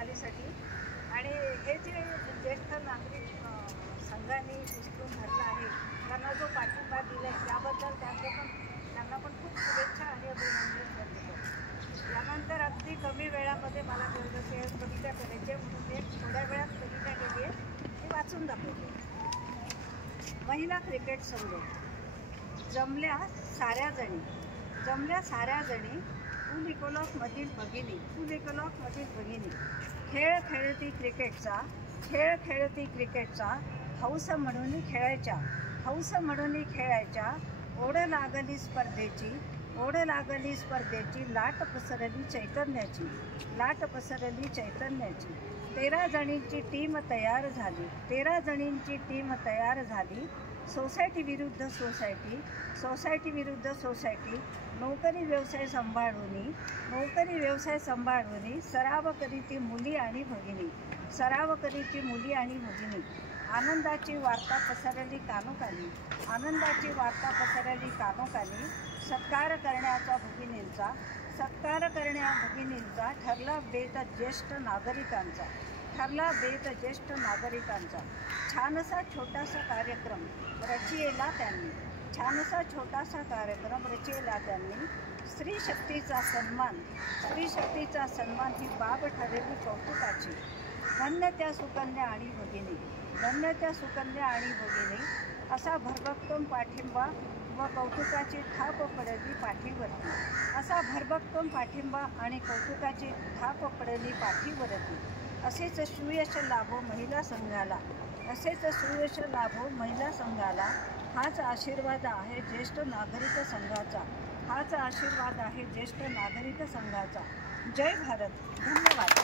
वाटचालीसाठी। आणि हे जे ज्येष्ठ नागरिक संघाने उचलून धरलं आहे, त्यांना जो पाठिंबा दिला आहे त्याबद्दल त्यांना पण खूप शुभेच्छा आणि अभिनंदन करतो। यानंतर अगदी कमी वेळामध्ये मला कळलं की कविता करायची म्हणून एक थोड्या वेळात कविता केली आहे, ती वाचून दाखवते। महिला क्रिकेट संघ। जमल्या साऱ्या जणी पूल इकोलॉकमधील भगिनी खेळ खेळती क्रिकेटचा हौस म्हणून खेळायच्या ओढ लागली स्पर्धेची लाट पसरली चैतन्याची 13 जणींची टीम तयार झाली सोसायटी विरुद्ध सोसायटी नोकरी व्यवसाय सांभाळून सराव करीती मुली आणि भगिनी आनंदाची वार्ता पसरली कानोकानी सत्कार करण्याचा ठरला बेत ज्येष्ठ नागरिकांचा छानसा छोटासा कार्यक्रम रचिला त्यांनी स्त्री शक्तीचा सन्मान ही बाब ठरली कौतुकाची धन्य त्या सुकन्या आणि भगिनी असा भरभक्कम पाठिंबा व कौतुकाची थाप पडली पाठीवरती असेच सुयश लाभो महिला संघाला हाच आशीर्वाद आहे ज्येष्ठ नागरिक संघाचा जय भारत। धन्यवाद।